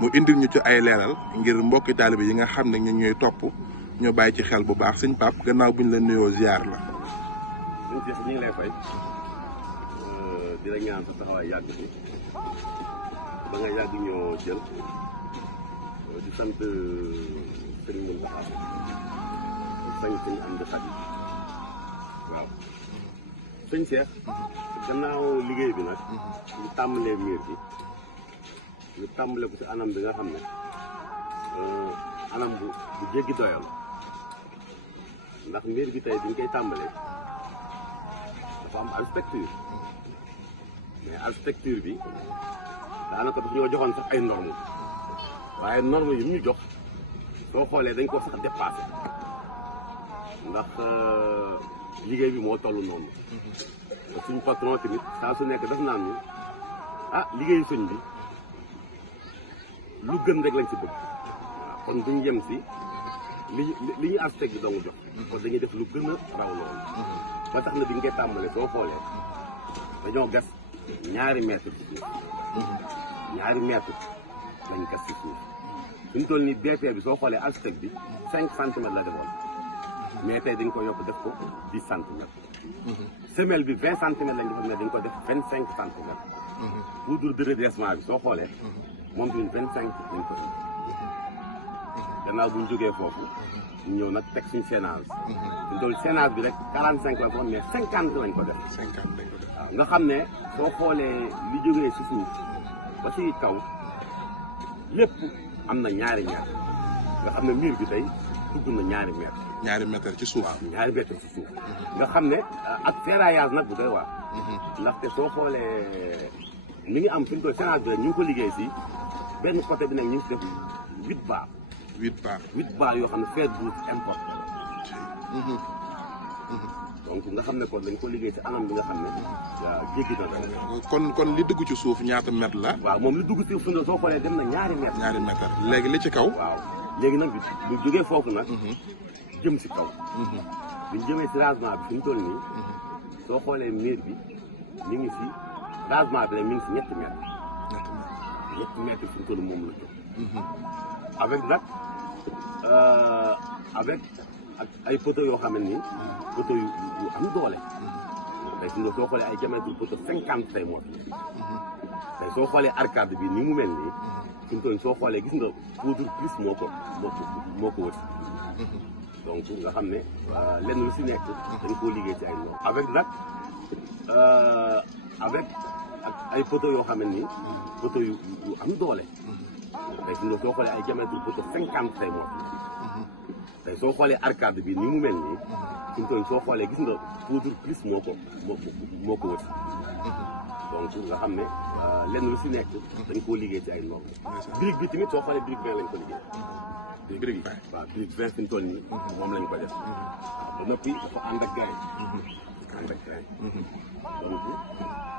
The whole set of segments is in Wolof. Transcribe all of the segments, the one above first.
mu indil ñu ci ay leeral ngir mbokki taalibe yi nga xam ne ñu ñooy topp ñu bàyyi ci xel bu baax sëñ Pape gannaaw buñ la nuyoo ziar la. ñu ngi lay fay di la ñaan sa taxawaay yàgg fi ba nga yàgg ñoo jël di sant sëñ Mountakha sañ sëñ am di xadi waaw sëñ Cheikh gannaaw liggéey bi nag ñu tàmbalee miir bi ñu tàmbale ko ci anam bi nga xam ne anam bu jéggi doyal ndax miir bi tey biñ koy tàmbalee dafa am architecture mais architecture bi daanaka daf ñoo joxoon sax ay normes waaye normes yi ñu jox soo xoolee dañ ko sax dépassé ndax liggéey bi moo toll noonu te suñ patron tamit saa su nekk def naan ñu liggéeyu sëñ bi lu gën rek lañ ci bëgg waaw kon duñ yem si li ñu architecte bi dong jox kon dañuy def lu gën a raw loolu ba tax na bi ñu koy tàmbalee soo xoolee dañoo gas 2 mètres ci suuf 2 mètres lañ gas ci suuf suñ toll nii BP bi soo xoolee architecte bi 5 centimètres la defoon mais tey dañ ko yokk def ko 10 centimètres semelle bi 20 centimètres lañ defoon mais dañ ko def 25 centimètres poudre de redressement bi soo xoolee moom tamit 25 lañ ko indi gannaaw bu ñu jógee foofu ñu ñëw nag teg suñu séenage suñ toll séenage bi rek 45 la foon mais 50 lañ ko def 50 lañ ko def waaw nga xam ne soo xoolee li jógee si suuf ba si kaw lépp am na 2 mètres nga xam ne mur bi tey dugg na 2 mètres 2 mètres ci suuf waaw 2 mètres ci suuf nga xam ne ak ferraillage nag bu doy waar ndaxte soo xoolee mi ngi am fi mu toll séenage bi rek ñu ngi ko liggéey si benn côté bi nag ñu ngi si def 8 bar 8 bar yoo xam ne fer brousse importé la donc nga xam ne kon dañ ko liggéey si anam bi nga xam ne waaw jéggi na la kon li dugg ci suuf ñaata mètre la waaw moom li dugg ci suuf soo xoolee dem na 2 mètres 2 mètres léegi li ci kaw waaw léegi nag bu jógee foofu nag jëm si kaw buñ jëmee si rangement bi fi mu toll nii soo xoolee mur bi mi ngi si rangement bi rek mi ngi si 2 mètres 2 mètres fi mu toll moom la jóg avec nag avec ak ay poteaux yoo xam ne nii poteaux yu am doole tey su soo xoolee ay diamètre poteau 50 tey moo tey soo xoolee arcade bi ni mu mel nii fi mu toll soo xoolee gis nga poudre plus moo ko wër donc nga xam ne lenn lu si nekk dañ koo liggéey ci ay noonu avec nag avec ak ay poteaux yoo xam ne nii poteaux yu am doole tey su soo xoolee ay diamètre poteau 50 tey moo tey soo xoolee arcade bi ni mu mel nii fi mu toll soo xoolee gis nga poudre plus moo ko wër donc nga xam ne lenn lu si nekk dañ koo liggéey ci ay normes brique bi tamit soo xoolee brique 20 lañ ko liggéey brique 20 waaw brique 20 fi mu toll nii moom lañ ko def ba noppi dafa ànd ak grain donc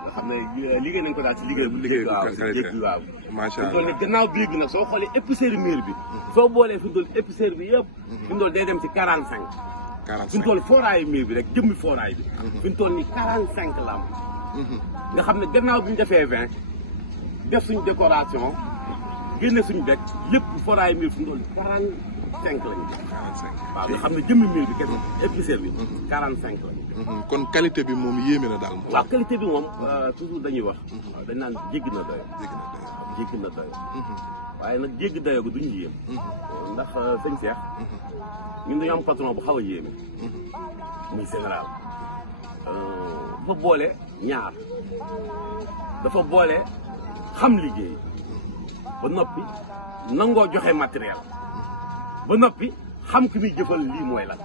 nga xam ne liggéey nañ ko daal ci liggéey bu liggéey waaw si jéeg bi waaw macha allah fi mu toll nii gannaaw brique bi nag soo xoolee épaisseur mur bi soo boolee fi mu toll épaisseur bi yëpp fi mu toll day dem ci 45 fi mu toll fooraayu mur bi rek jëmmi fooraay bi fi mu toll nii 45 la am nga xam ne gannaaw bi ñu defee 20 def suñu décoration génne suñu bekk lépp foraayu mur fi mu toll 45 la ñu def. 45 waaw nga xam ne jëmmi mur bi kenn épaisseur bi 45 la ñu def. kon qualité bi moom yéeme na daal moom. waaw qualité bi moom toujours dañuy wax. waaw dañ naan jéggi na doyo. jéggi na doyo. waaye nag jéggi doyo ko duñu yéem. ndax sëñ Cheikh. ñun dañu am patron bu xaw a yéeme. muy général. dafa boole ñaar dafa boole xam liggéey ba noppi nangoo joxe matériel ba noppi xam ki muy jëfal lii mooy lan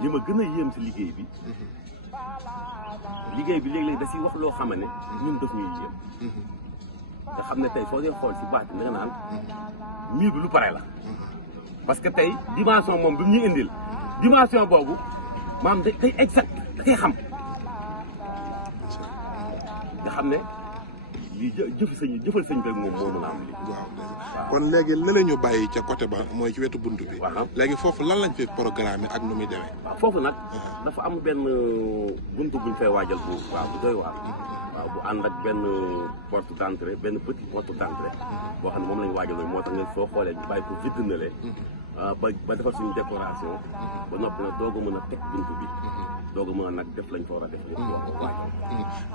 li ma gën a yéem si liggéey bi léeg-léeg da siy wax loo xam ne ñun daf ñuy yéem nga xam ne tey soo dee xool si baat bi nga naan mur bi lu pare la parce que tey dimension moom bi mu ñuy indil dimension boobu maam day exact da koy xam nga xam ne lii jëfal sëñ rek moom moo mën a am lii. waaw kon léegi la ñu bàyyi ca côté ba mooy ci wetu bunt bi. waaw léegi foofu lan lañ fi programme ak nu muy demee. waaw foofu nag dafa am benn buntu buñ fay waajal bu doy waar. waaw bu ànd ak benn porte d'entrée benn petit porte d'entrée boo xam ne moom la ñu waajaloon moo tax nga soo xoolee ñu bàyyi ko viddinale ba defar suñu décoration ba noppi nag doog a mën a teg buntu bi doog a mën a nag def lañ fa war a def wax ko waajal.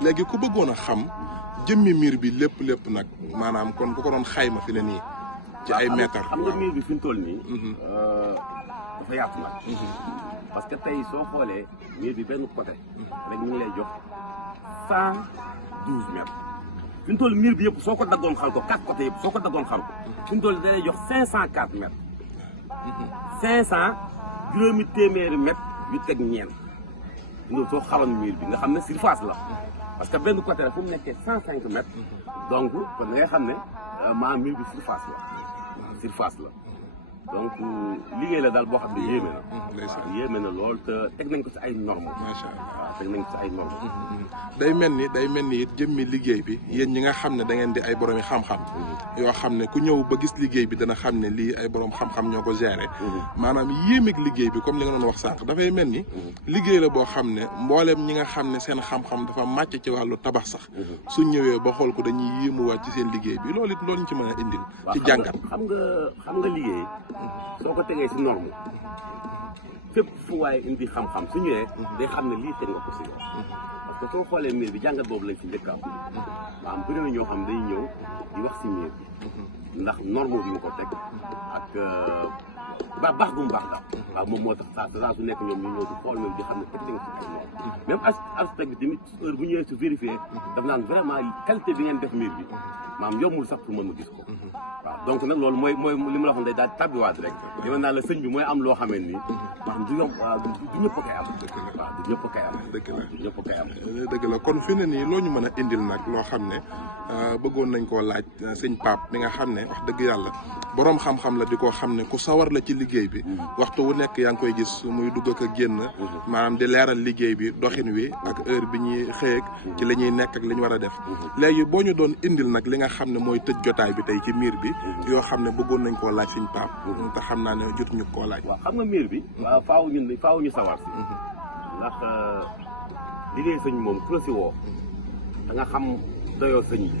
léegi ku bëggoon a xam jëmmi miir bi lépp nag maanaam kon ku ko doon xayma fi ne nii ci ay mètres. xam nga miir bi fi mu toll nii dafa yaatu nag parce que tey soo xoolee miir bi benn côté rek ñu ngi lay jox 112 mètres fi mu toll miir bi yëpp soo ko daggoon xal ko 4 côté yëpp soo ko daggoon xal ko fi mu toll da lay jox 504 mètres 500 juróomi téeméeri mètres yu teg ñeent loolu soo xaloon miir bi nga xam ne surface la parce que benn côté rek fu mu nekkee 105 mètres donc kon da ngay xam ne maanaam miir bi surface la donc liggéey la daal boo xam ne yéeme na. waaw yéeme na lool te teg nañ ko ci ay normes. macha allah waaw teg nañ ko ci ay normes. day mel ni it jëmmi liggéey bi yéen ñi nga xam ne da ngeen di ay boromi xam-xam. yoo xam ne ku ñëw ba gis liggéey bi dana xam ne lii ay borom xam-xam ñoo ko gérer. maanaam yéemeeg liggéey bi comme li nga doon wax sànq dafay mel ni. liggéey la boo xam ne mbooleem ñi nga xam ne seen xam-xam dafa màcc ci wàllu tabax sax. su ñëwee ba xool ko dañuy yéemuwaat ci seen liggéey bi loolu it loolu ñu ci mën a indil. ci jàngat xam nga liggéey. soo ko tegee si norme fépp fu waaye indi xam-xam su ñëwee day xam ne lii teg nga ko si yoon parce que soo xoolee miir bi jàngat boobu lañ ci njëkk am maanaam bëri na ñoo xam day ñëw di wax si miir bi ndax norme bi nga ko teg ak baax gu mu baax daal waaw moom moo tax saa su nekk ñoom ñu ñëw di xool ñoom di xam ne teg nga si ay norme même architecte bi tamit heure bu ñëwee su vérifié daf naan vraiment qualité bi ngeen def miir bi maanaam yombul sax pour mën ma gis ko waaw donc nag loolu mooy li ma la waxoon day daal tabbiwaat rek li ma naan la sëñ bi mooy am loo xamee ni maanaam du yomb du ñëpp koy am waaw du ñëpp koy am du ñëpp koy am dëgg la kon fi ne nii loo ñu mën a indil nag loo xam ne bëggoon nañ koo laaj sëñ Pape mi nga xam ne wax dëgg yàlla boroom xam-xam la di ko xam ne ku sawar la ci liggéey bi waxtu wu nekk yaa ngi koy gis muy dugg ak a génn maanaam di leeral liggéey bi doxin wi ak heure bi ñuy xëyeeg ci la ñuy nekk ak li ñu war a def léegi boo ñu doon indil nag li nga xam ne mooy tëj jotaay bi tey ci miir bi yoo xam ne bëggoon nañ koo laaj sëñ Pape te xam naa ne jotuñu koo laaj. waaw xam nga miir bi waaw faaw ñu sawar si ndax liggéey sëñ moom ku la si woo da nga xam doyoo sëñ bi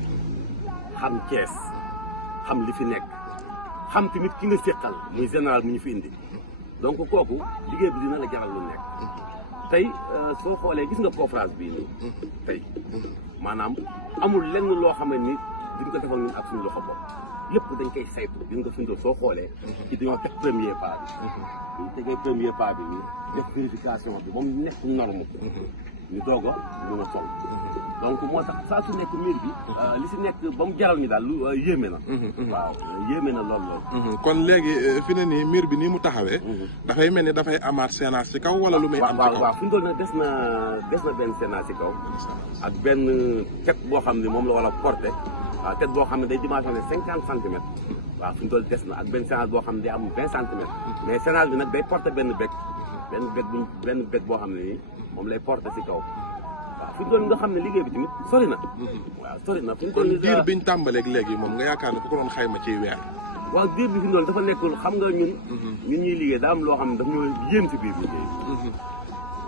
xam Cees xam li fi nekk xam tamit ki nga séqal muy général mu ñu fi indi donc kooku liggéey bi dina la jaral lu nekk tey soo xoolee gis nga coffrage bii nii tey maanaam amul lenn loo xam ne ni duñ ko defal ñun ak suñu loxo bopp lépp dañ koy saytu gis nga suñu soo xoolee ci dañoo teg premier pas bi ñu tegee premier pas bi nii def vérification bi ba mu nekk norme ñu doog a mën a sol donc moo tax saa su nekk miir bi li si nekk ba mu jaral ñu daal lu yéeme na waaw yéeme na lool kon léegi fi ne nii miir bi nii mu taxawee dafay mel ni dafay amaat séenage ci kaw wala lu muy am ci kaw waaw fi ñu doon nag des na benn séenage ci kaw ak benn tête boo xam ne moom la war a porté waaw tête boo xam ne day dimensionné 50 centimètres waaw fi ñu doon des na ak benn séenage boo xam ne day am 20 centimètres mais séenage bi nag day porté benn bec boo xam ne nii moom lay porté ci kaw waaw fi ñu doon nga xam ne liggéey bi tamit sori na waaw sori na fi ñu doon diir biñ tàmbaleeg léegi moom nga yaakaar ne ku ko doon xayma ciy weer waaw diir bi fi ñu doon dafa nekkul xam nga ñun ñuy liggéey daa am loo xam ne daf ñoo yéem ci biir liggéey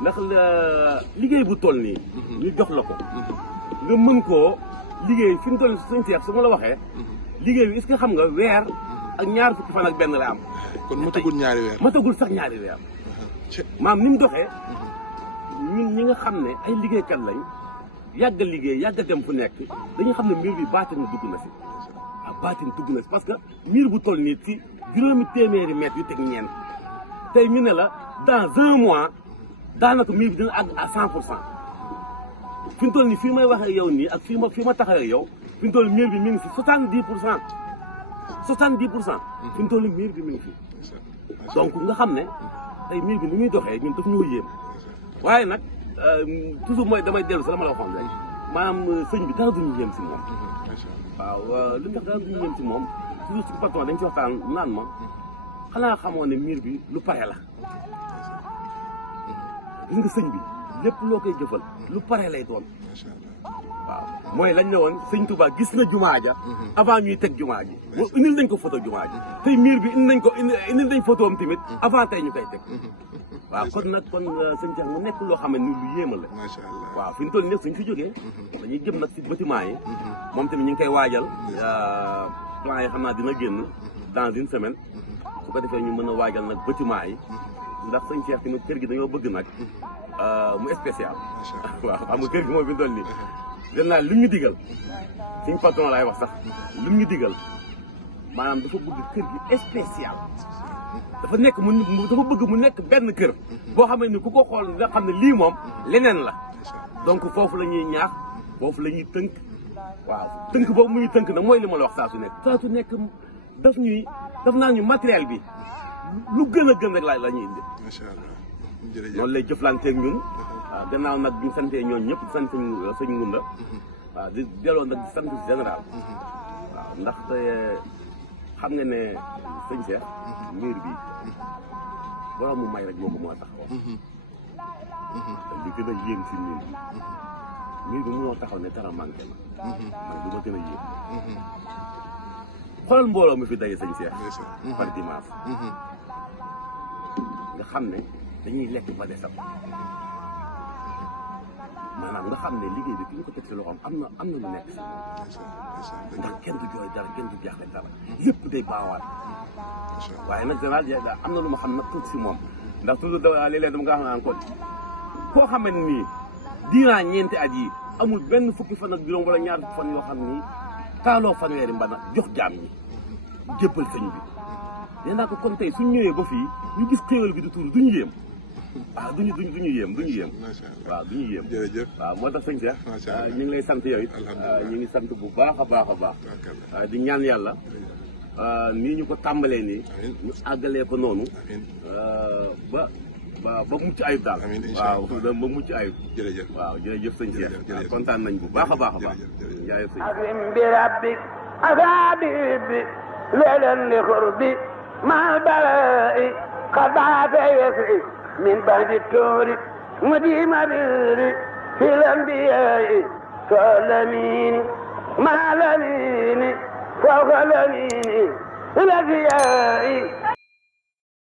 ndax liggéey bu toll nii ñu jox la ko nga mën koo liggéey fi ñu toll suñ seex su ma la waxee liggéey bi est-ce que xam nga weer ak ñaar fukki fan ak benn la am kon matagul ñaari weer matagul sax ñaari weer maam ni mu doxee ñun ñi nga xam ne ay liggéeykat lañ yàgg a liggéey yàgg a dem fu nekk dañu xam ne miir bi baatin dugg na si waaw baatin dugg na si parce que miir bu toll nii ci juróomi téeméeri mètres yu teg ñeent tey ñu ne la dans 1 mois daanaka miir bi dina àgg à 100%. fi mu toll nii fii may waxee yow nii ak fii ma taxawee yow fi mu toll miir bi mi ngi fi 70%. 70% fi mu toll nii miir bi mi ngi fi donc nga xam ne tey miir bi ni muy doxee ñun daf ñoo yéem waaye nag toujours mooy damay dellu si la ma la waxoon rek maanaam sëñ bi dara duñu yéem si moom. waaw li nga tax dara duñu yéem si moom toujours si patron dañ ci waxtaan naan ma xanaa xamoo ne miir bi lu pare la gis nga sëñ bi lépp loo koy jëfal lu pare lay doon waaw mooy lañ ne woon sëñ Touba gis na jumaa ja avant ñuy teg jumaa ji indil nañ ko photo jumaa ji tey miir bi indil nañ photo am tamit avant tey ñu koy teg waaw kon nag kon sëñ Cheikh mu nekk loo xam ne ni lu yéema la macha allah waaw fi ñu toll nii nag suñ fi jógee dañuy jëm nag si bâtiment yi moom tamit ñu ngi koy waajal plan yi xam naa dina génn dans une semaine su ko defee ñu mën a waajal nag bâtiment yi ndax sëñ Cheikh tamit kër gi dañoo bëgg nag mu spécial waaw xam nga kër gi moom fi ñu toll nii den naa lu ñu digal suñ patron laay wax sax lu ñu digal maanaam dafa bëgg kër gi spécial dafa nekk dafa bëgg mu nekk benn kër boo xam ne ku ko xool nga xam ne lii moom leneen la donc foofu la ñuy ñaax foofu la ñuy tënk waaw tënk boobu muy tënk nag mooy li ma la wax saa su nekk daf naa ñu matériel bi lu gën a gën rek la ñuy indi macha allah jërëjëf noonu lay jëflanteeg ñun waaw gannaaw nag ñu santee ñooñu ñëpp di sant sëñ Ngunda waaw di delloo nag di sant général waaw ndaxte xam nga ne sëñ Cheikh miir bi borom mu may rek moo ko moo taxaw te li gën a yéem si miir bi mënoo taxaw ne dara manqué na man du ma gën a yéem xoolal mbooloo mi fi daje sëñ Cheikh par dimanche nga xam ne dañuy lekk ba desam maanaam nga xam ne liggéey bi ki ñu ko teg si loxoom am na lu nekk si moom ndax kenn du jooy dara kenn du jaaxle dara yëpp day baawaat waaye nag général am na lu ma xam nag tuuti si moom ndax toujours léeg-léeg dama nga xam naan kon koo xamante nii diinaa ñeenti at yi amul benn fukki fan ak juróom wala ñaar fan yoo xam ni taaloo fanweeri mbana jox jaam ñi jébbal sëñ bi nee naa ko kon tey suñ ñëwee ba fii ñu gis xéewal gi di tuuru duñu yéem waaw duñu yéem waaw duñu yéem jërëjëf waaw moo tax sëñ Cheikh ñu ngi lay sant yow it ñu ngi sant bu baax a baax a baax di ñaan yàlla nii ñu ko tàmbalee nii ñu àggalee ko noonu ba mucc ayib daal waaw ba mucc ayib jërëjëf waaw jërëjëf sëñ Cheikh kontaan nañ bu baax a baax a baax jaayëf sëñ أكرم بربك أثابي ليلا لقربي مع البلاء قضاء يسري من بعد التور مديم بيري في الأنبياء فالأمين مع الأمين فوق الأمين الأنبياء